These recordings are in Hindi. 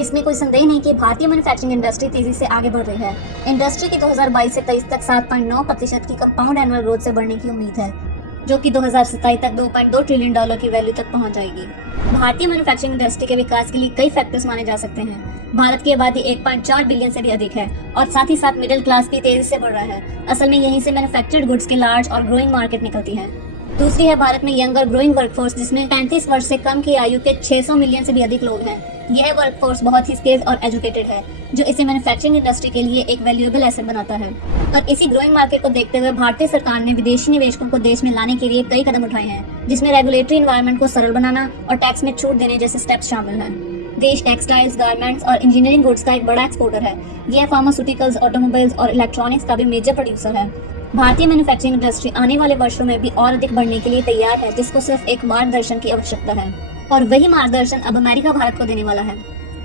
इसमें कोई संदेह नहीं कि भारतीय मैन्युफैक्चरिंग इंडस्ट्री तेजी से आगे बढ़ रही है। इंडस्ट्री की 2022 से 23 तक 7.9% की कंपाउंड एनुअल ग्रोथ से बढ़ने की उम्मीद है, जो कि 2027 तक $2.2 ट्रिलियन की वैल्यू तक पहुंच जाएगी। भारतीय मैन्युफैक्चरिंग इंडस्ट्री के विकास के लिए कई फैक्टर्स माने जा सकते हैं। भारत की आबादी 1.4 बिलियन से भी अधिक है और साथ ही साथ मिडिल क्लास भी तेजी से बढ़ रहा है। असल में यहीं से मैन्युफैक्चर्ड गुड्स के लार्ज और ग्रोइंग मार्केट निकलती है। दूसरी है भारत में यंग और ग्रोइंग वर्कफोर्स, जिसमें 35 वर्ष से कम की आयु के 600 मिलियन से भी अधिक लोग हैं। यह वर्कफोर्स बहुत ही स्किल्ड और एजुकेटेड है, जो इसे मैन्युफैक्चरिंग इंडस्ट्री के लिए एक वैल्यूएबल एसेट बनाता है। और इसी ग्रोइंग मार्केट को देखते हुए भारतीय सरकार ने विदेशी निवेशकों को देश में लाने के लिए कई कदम उठाए हैं, जिसमें रेगुलेटरी एनवायरनमेंट को सरल बनाना और टैक्स में छूट देने जैसे स्टेप्स शामिल हैं। देश टेक्सटाइल्स, गारमेंट्स और इंजीनियरिंग गुड्स का एक बड़ा एक्सपोर्टर है। यह फार्मास्यूटिकल्स, ऑटोमोबाइल्स और इलेक्ट्रॉनिक्स का भी मेजर प्रोड्यूसर है। भारतीय मैन्युफैक्चरिंग इंडस्ट्री आने वाले वर्षों में भी और अधिक बढ़ने के लिए तैयार है, जिसको सिर्फ एक मार्गदर्शन की आवश्यकता है, और वही मार्गदर्शन अब अमेरिका भारत को देने वाला है।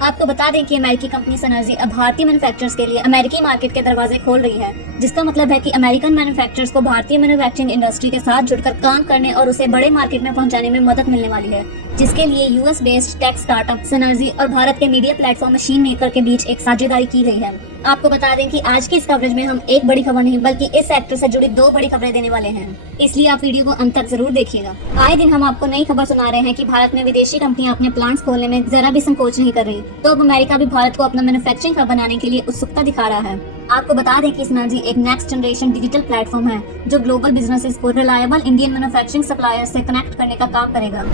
आपको बता दें कि अमेरिकी कंपनी सिनर्जी अब भारतीय मैन्युफैक्चरर्स के लिए अमेरिकी मार्केट के दरवाजे खोल रही है, जिसका मतलब है कि अमेरिकन मैन्युफैक्चरर्स को भारतीय मैन्युफैक्चरिंग इंडस्ट्री के साथ जुड़कर काम करने और उसे बड़े मार्केट में पहुंचाने में मदद मिलने वाली है, जिसके लिए US based tech startup synergy और भारत के मीडिया प्लेटफॉर्म मशीन मेकर के बीच एक साझेदारी की गई है। आपको बता दें कि आज की इस कवरेज में हम एक बड़ी खबर नहीं बल्कि इस सेक्टर से जुड़ी दो बड़ी खबरें देने वाले हैं, इसलिए आप वीडियो को अंत तक जरूर देखिएगा। आए दिन हम आपको नई खबर सुना रहे हैं कि भारत में विदेशी कंपनियां अपने प्लांट्स खोलने में जरा भी संकोच नहीं कर रही, तो अब अमेरिका भी भारत को अपना मैन्युफैक्चरिंग हब बनाने के लिए उत्सुकता दिखा रहा है। आपको बता दें कि सिनर्जी एक नेक्स्ट जनरेशन डिजिटल प्लेटफॉर्म है, जो ग्लोबल बिजनेसेस को रिलायबल इंडियन मैन्युफैक्चरिंग सप्लायर्स से कनेक्ट करने का काम करेगा।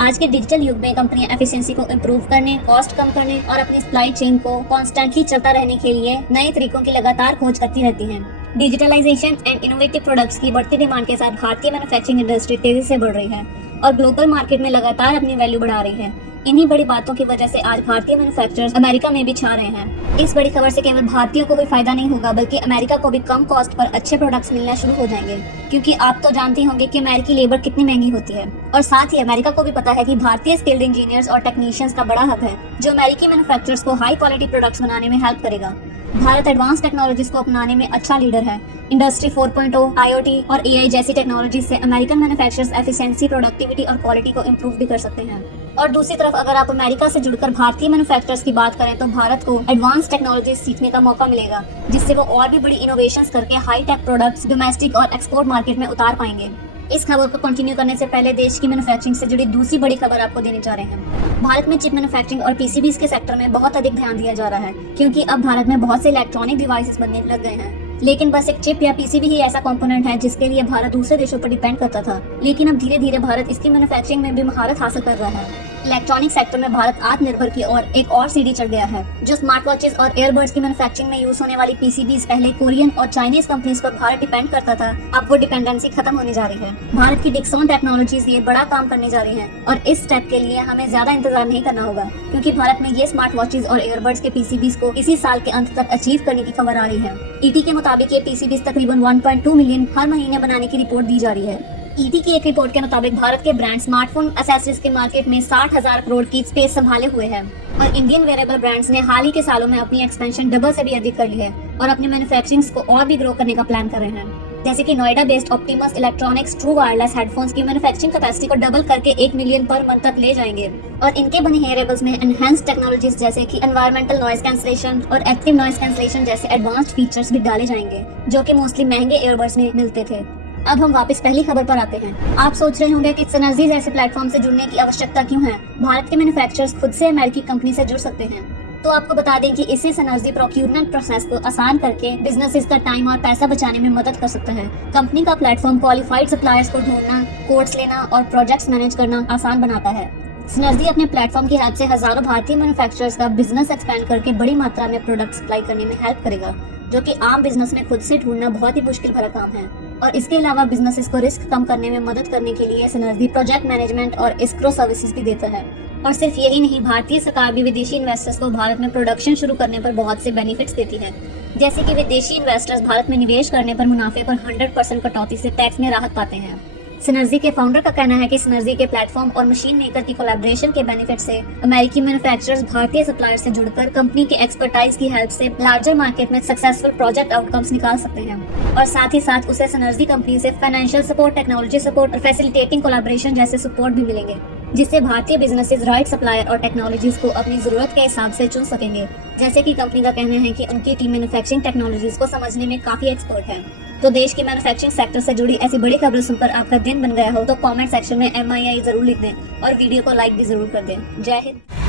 आज के डिजिटल युग में कंपनियां एफिशिएंसी को इम्प्रूव करने, कॉस्ट कम करने और अपनी सप्लाई चेन को कॉन्स्टेंटली चलता रहने के लिए नए तरीकों की लगातार खोज करती रहती हैं। डिजिटलाइजेशन एंड इनोवेटिव प्रोडक्ट्स की बढ़ती डिमांड के साथ भारतीय मैन्युफैक्चरिंग इंडस्ट्री तेजी से बढ़ रही है और ग्लोबल मार्केट में लगातार अपनी वैल्यू बढ़ा रही है। इन्हीं बड़ी बातों की वजह से आज भारतीय मैन्युफैक्चरर्स अमेरिका में भी छा रहे हैं। इस बड़ी खबर से केवल भारतीयों को भी फायदा नहीं होगा, बल्कि अमेरिका को भी कम कॉस्ट पर अच्छे प्रोडक्ट्स मिलना शुरू हो जाएंगे, क्योंकि आप तो जानते होंगे कि अमेरिकी लेबर कितनी महंगी होती है। और साथ ही अमेरिका को भी पता है कि भारतीय स्किल्ड इंजीनियर्स और टेक्नीशियंस का बड़ा हब है, जो अमेरिकी मैन्युफैक्चरर्स को हाई क्वालिटी प्रोडक्ट्स बनाने में हेल्प करेगा। भारत एडवांस टेक्नोलॉजीज को अपनाने में अच्छा लीडर है। इंडस्ट्री 4.0, IoT और AI जैसी टेक्नोलॉजी से अमेरिकन मैन्युफैक्चरर्स एफिशिएंसी, प्रोडक्टिविटी और क्वालिटी को इम्प्रूव भी कर सकते हैं। और दूसरी तरफ अगर आप अमेरिका से जुड़कर भारतीय मैन्युफैक्चरर्स की बात करें तो भारत को एडवांस टेक्नोलॉजी सीखने का मौका मिलेगा, जिससे वो और भी बड़ी इनोवेशंस करके हाई टेक प्रोडक्ट्स डोमेस्टिक और एक्सपोर्ट मार्केट में उतार पाएंगे। इस खबर को कंटिन्यू करने से पहले देश की मैन्युफैक्चरिंग से जुड़ी दूसरी बड़ी खबर आपको देने जा रहे हैं। भारत में चिप मैन्युफैक्चरिंग और PCBs के सेक्टर में बहुत अधिक ध्यान दिया जा रहा है, क्योंकि अब भारत में बहुत से इलेक्ट्रॉनिक डिवाइसेस बनने लग गए हैं। लेकिन बस एक चिप या PCB ही ऐसा कंपोनेंट है जिसके लिए भारत दूसरे देशों पर डिपेंड करता था, लेकिन अब धीरे धीरे भारत इसकी मैन्युफैक्चरिंग में भी महारत हासिल कर रहा है। इलेक्ट्रॉनिक सेक्टर में भारत आत्मनिर्भर की ओर एक और सीढ़ी चढ़ गया है। जो स्मार्ट वॉचेस और एयरबड्स की मैन्युफैक्चरिंग में यूज होने वाली PCBs पहले कोरियन और चाइनीज कंपनीज पर भारत डिपेंड करता था, अब वो डिपेंडेंसी खत्म होने जा रही है। भारत की डिक्सॉन टेक्नोलॉजीज ये बड़ा काम करने जा रही है और इस स्टेप के लिए हमें ज्यादा इंतजार नहीं करना होगा, क्योंकि भारत में ये स्मार्ट वॉचेस और एयरबड्स के PCBs को इसी साल के अंत तक अचीव करने की खबर आ रही है। ET के मुताबिक ये PCBs तकरीबन 1.2 मिलियन हर महीने बनाने की रिपोर्ट दी जा रही है। ET की एक रिपोर्ट के मुताबिक भारत के ब्रांड स्मार्टफोन एक्सेसरीज के मार्केट में 60,000 करोड़ की स्पेस संभाले हुए हैं और इंडियन वेरेबल ब्रांड्स ने हाल ही के सालों में अपनी एक्सपेंशन डबल से भी अधिक कर ली है और अपने मैन्युफैक्चरिंग को और भी ग्रो करने का प्लान कर रहे हैं। जैसे कि Noida based Optimus electronics true wireless headphones की मैन्युफैक्चरिंग कैपेसिटी को डबल करके 1 मिलियन पर मंथ तक ले जाएंगे और इनके बने हेयरेबल्स में एनहांस्ड टेक्नोलॉजीज जैसे कि एनवायरमेंटल नॉइज कैंसलेशन और एक्टिव नॉइज कैंसलेशन जैसे एडवांस्ड फीचर्स भी डाले जाएंगे, जो कि मोस्टली महंगे एयरबड्स में मिलते थे। अब हम वापस पहली खबर पर आते हैं। आप सोच रहे होंगे कि सिनर्जी जैसे प्लेटफॉर्म से जुड़ने की आवश्यकता क्यों है, भारत के मैन्युफैक्चरर्स खुद से अमेरिकी कंपनी से जुड़ सकते हैं। तो आपको बता दें कि इससे सिनर्जी प्रोक्यूरमेंट प्रोसेस को आसान करके बिजनेसेस का टाइम और पैसा बचाने में मदद कर सकता है। कंपनी का प्लेटफॉर्म क्वालिफाइड सप्लायर्स को ढूंढना, कोड्स लेना और प्रोजेक्ट्स मैनेज करना आसान बनाता है। सिनर्जी अपने प्लेटफॉर्म की हेल्प से हजारों भारतीय मैन्युफैक्चरर्स का बिजनेस एक्सपेंड करके बड़ी मात्रा में प्रोडक्ट सप्लाई करने में हेल्प करेगा, जो कि आम बिजनेस में खुद से ढूंढना बहुत ही मुश्किल भरा काम है। और इसके अलावा बिजनेसेस को रिस्क कम करने में मदद करने के लिए सिनर्जी प्रोजेक्ट मैनेजमेंट और एस्क्रो सर्विसेज भी देता है। और सिर्फ यही नहीं, भारतीय सरकार भी विदेशी इन्वेस्टर्स को भारत में प्रोडक्शन शुरू करने पर बहुत से बेनिफिट्स देती है, जैसे कि विदेशी इन्वेस्टर्स भारत में निवेश करने पर मुनाफे पर 100% कटौती से टैक्स में राहत पाते हैं। सिनर्जी के फाउंडर का कहना है कि सिनर्जी के प्लेटफॉर्म और मशीन मेकर की कोलैबोरेशन के बेनिफिट से अमेरिकी मैन्युफैक्चरर्स भारतीय सप्लायर से जुड़कर कंपनी के एक्सपर्टाइज की हेल्प से लार्जर मार्केट में सक्सेसफुल प्रोजेक्ट आउटकम्स निकाल सकते हैं और साथ ही साथ उसे सिनर्जी कंपनी से फाइनेंशियल सपोर्ट, टेक्नोलॉजी सपोर्ट और फैसिलिटेटिंग कोलैबोरेशन जैसे सपोर्ट भी मिलेंगे। जिससे भारतीय बिजनेसेस राइट सप्लायर और टेक्नोलॉजीज को अपनी जरूरत के हिसाब से चुन सकेंगे। जैसे कि कंपनी का कहना है कि उनकी टीम मैन्युफैक्चरिंग टेक्नोलॉजीज को समझने में काफी एक्सपर्ट है। तो देश की मैन्युफैक्चरिंग सेक्टर से जुड़ी ऐसी बड़ी खबरें सुनकर आपका दिन बन गया हो तो कमेंट सेक्शन में MII जरूर लिख दें और वीडियो को लाइक भी जरूर कर दें। जय हिंद।